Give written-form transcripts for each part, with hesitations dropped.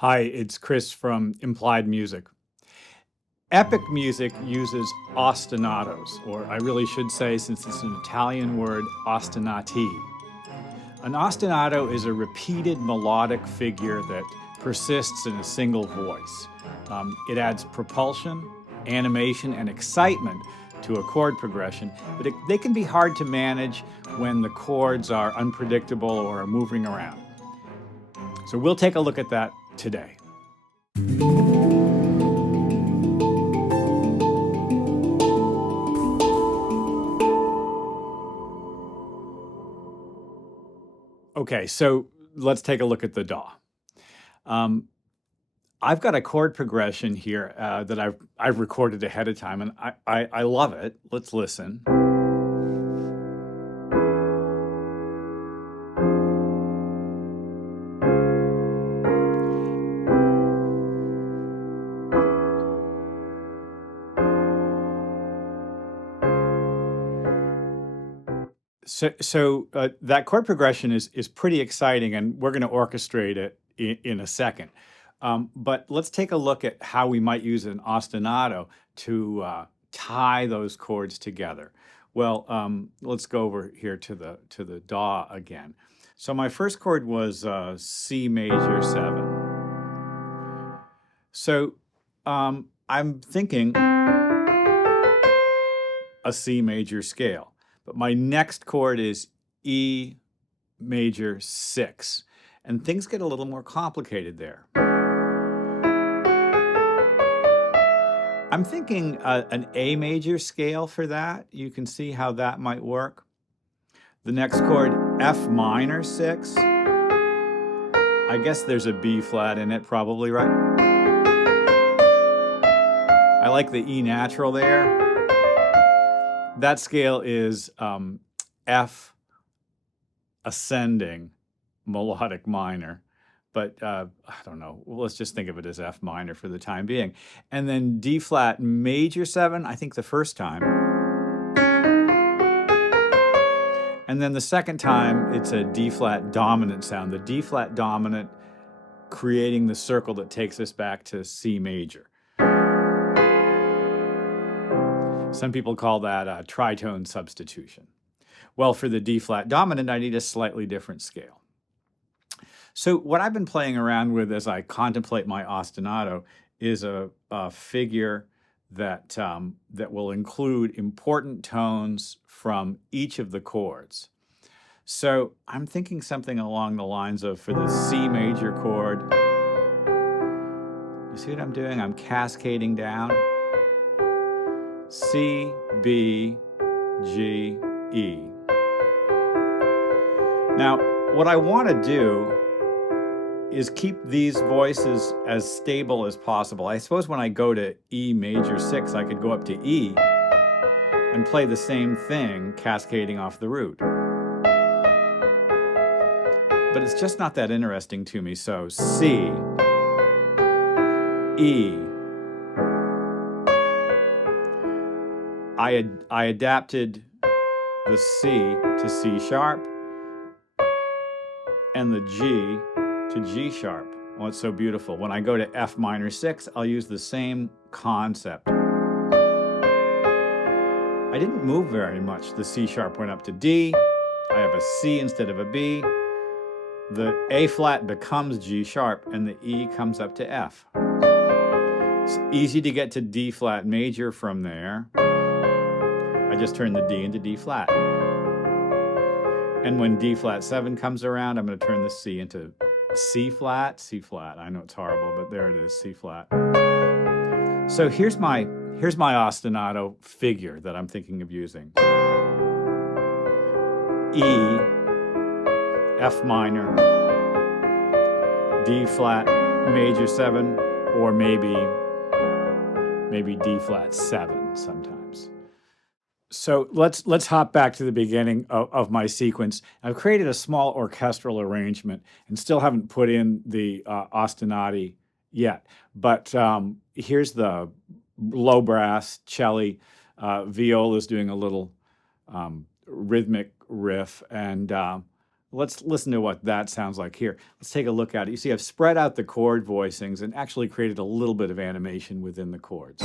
Hi, it's Chris from Implied Music. Epic music uses ostinatos, or I really should say, since it's an Italian word, ostinati. An ostinato is a repeated melodic figure that persists in a single voice. It adds propulsion, animation, and excitement to a chord progression, but they can be hard to manage when the chords are unpredictable or are moving around. So we'll take a look at that today. Okay, so let's take a look at the DAW. I've got a chord progression here that I've recorded ahead of time, and I love it. Let's listen. So that chord progression is pretty exciting, and we're going to orchestrate it in a second. But let's take a look at how we might use an ostinato to tie those chords together. Well, let's go over here to the DAW again. So my first chord was C major 7. So I'm thinking a C major scale. But my next chord is E major 6. And things get a little more complicated there. I'm thinking an A major scale for that. You can see how that might work. The next chord, F minor 6. I guess there's a B flat in it probably, right? I like the E natural there. That scale is F ascending melodic minor, but I don't know, let's just think of it as F minor for the time being. And then D flat major 7, I think the first time. And then the second time, it's a D flat dominant sound, the D flat dominant creating the circle that takes us back to C major. Some people call that a tritone substitution. Well, for the D flat dominant, I need a slightly different scale. So what I've been playing around with as I contemplate my ostinato is a figure that, that will include important tones from each of the chords. So I'm thinking something along the lines of, for the C major chord, you see what I'm doing? I'm cascading down. C, B, G, E. Now, what I want to do is keep these voices as stable as possible. I suppose when I go to E major 6, I could go up to E and play the same thing, cascading off the root. But it's just not that interesting to me, so C, E. I adapted the C to C sharp and the G to G sharp. Oh, it's so beautiful. When I go to F minor 6, I'll use the same concept. I didn't move very much. The C sharp went up to D. I have a C instead of a B. The A flat becomes G sharp and the E comes up to F. It's easy to get to D flat major from there. I just turn the D into D flat. And when D flat 7 comes around, I'm going to turn the C into C flat, C flat. I know it's horrible, but there it is, C flat. So here's my ostinato figure that I'm thinking of using. E, F minor, D flat major 7, or maybe D flat 7 sometimes. So let's hop back to the beginning of my sequence. I've created a small orchestral arrangement and still haven't put in the ostinati yet. But here's the low brass, cello, viola is doing a little rhythmic riff, and Let's listen to what that sounds like here. Let's take a look at it. You see, I've spread out the chord voicings and actually created a little bit of animation within the chords.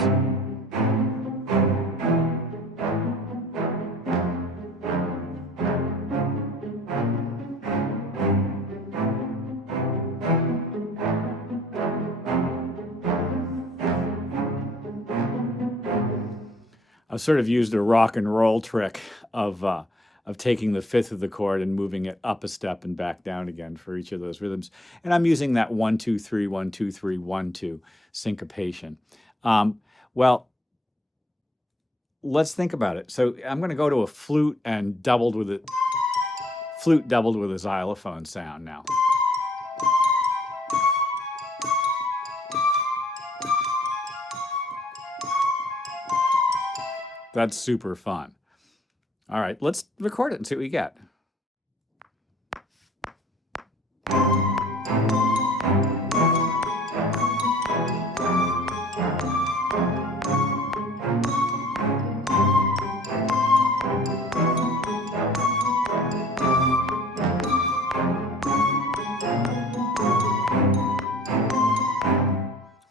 I've sort of used a rock and roll trick of taking the fifth of the chord and moving it up a step and back down again for each of those rhythms. And I'm using that 1, 2, 3, 1, 2, 3, 1, 2 syncopation. Well, let's think about it. So I'm going to go to a flute doubled with a xylophone sound now. That's super fun. All right, let's record it and see what we get.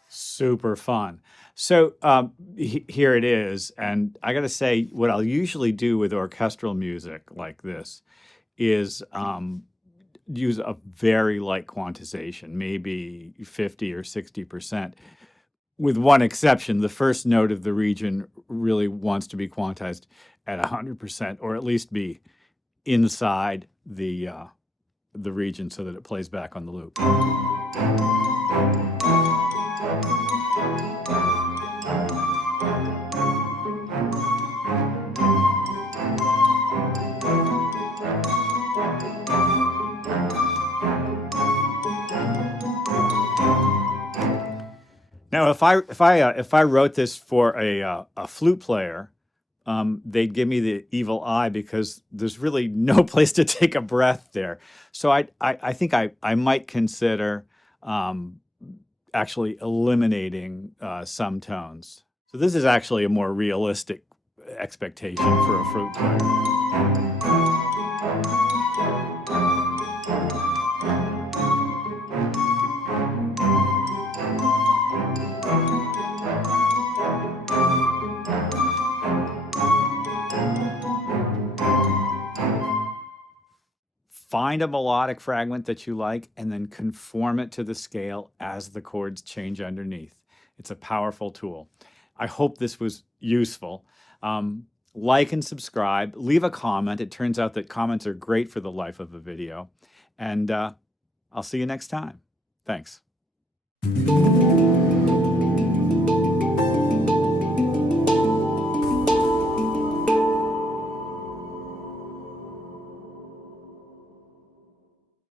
Super fun. So here it is, and I got to say, what I'll usually do with orchestral music like this is use a very light quantization, maybe 50 or 60%, with one exception. The first note of the region really wants to be quantized at 100%, or at least be inside the region so that it plays back on the loop. Now, if I wrote this for a flute player, they'd give me the evil eye because there's really no place to take a breath there. So I think I might consider actually eliminating some tones. So this is actually a more realistic expectation for a flute player. Find a melodic fragment that you like and then conform it to the scale as the chords change underneath. It's a powerful tool. I hope this was useful. Like and subscribe, leave a comment. It turns out that comments are great for the life of a video. And I'll see you next time. Thanks.